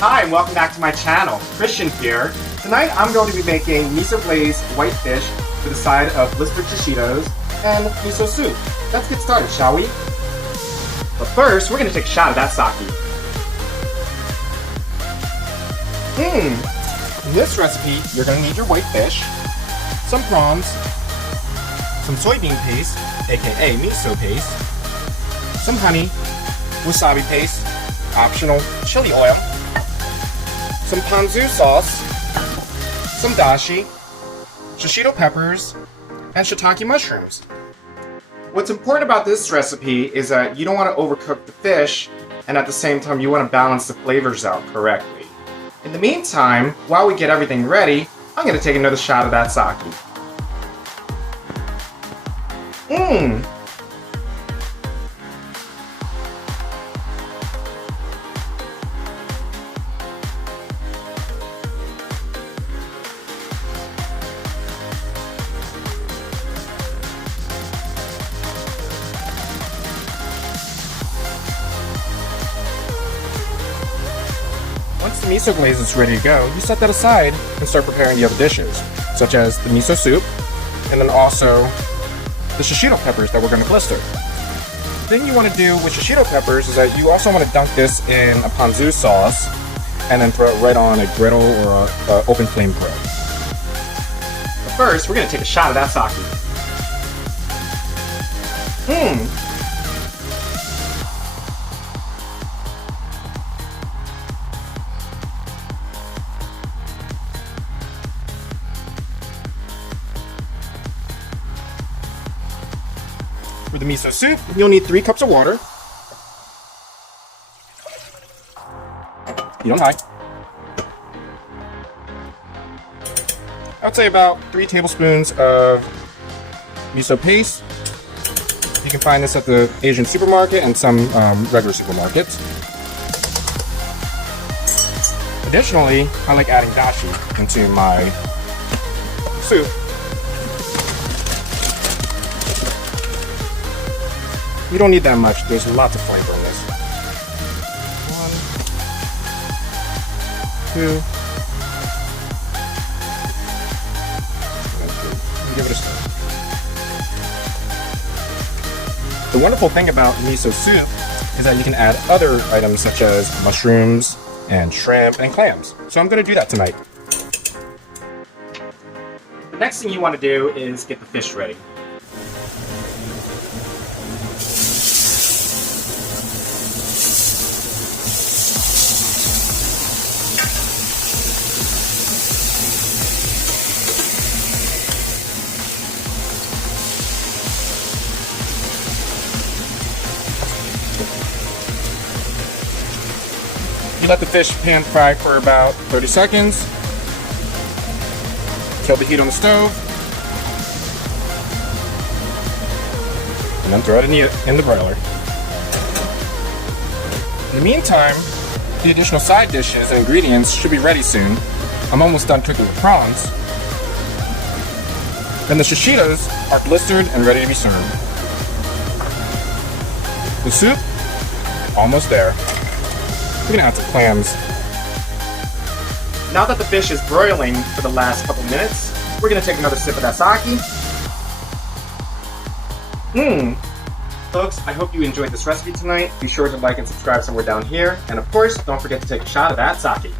Hi, and welcome back to my channel. Christian here. Tonight I'm going to be making Miso Glazed white fish with a side of Blistered Shishitos and Miso Soup. Let's get started, shall we? But first, we're going to take a shot of that sake. In this recipe, you're going to need your white fish, some prawns, some soybean paste, aka miso paste, some honey, wasabi paste, optional chili oil, some Ponzu Sauce, some Dashi, Shishito Peppers, and Shiitake Mushrooms. What's important about this recipe is that you don't want to overcook the fish, and at the same time you want to balance the flavors out correctly. In the meantime, while we get everything ready, I'm going to take another shot of that sake. Once the miso glaze is ready to go, you set that aside and start preparing the other dishes, such as the miso soup, and then also the shishito peppers that we're going to blister. The thing you want to do with shishito peppers is that you also want to dunk this in a ponzu sauce and then throw it right on a griddle or an open flame grill. But first, we're going to take a shot of that sake. For the miso soup, you'll need 3 cups of water. Heat on high. I'd say about 3 tablespoons of miso paste. You can find this at the Asian supermarket and some regular supermarkets. Additionally, I like adding dashi into my soup. You don't need that much, there's lots of flavor in this. 1, 2, and 3. Give it a stir. The wonderful thing about miso soup is that you can add other items such as mushrooms and shrimp and clams. So I'm going to do that tonight. The next thing you want to do is get the fish ready. You let the fish pan fry for about 30 seconds. Kill the heat on the stove. And then throw it in the broiler. In the meantime, the additional side dishes and ingredients should be ready soon. I'm almost done cooking the prawns. Then the shishitos are blistered and ready to be served. The soup, almost there. We're gonna add some clams. Now that the fish is broiling for the last couple minutes, we're gonna take another sip of that sake. Folks, I hope you enjoyed this recipe tonight. Be sure to like and subscribe somewhere down here. And of course, don't forget to take a shot of that sake.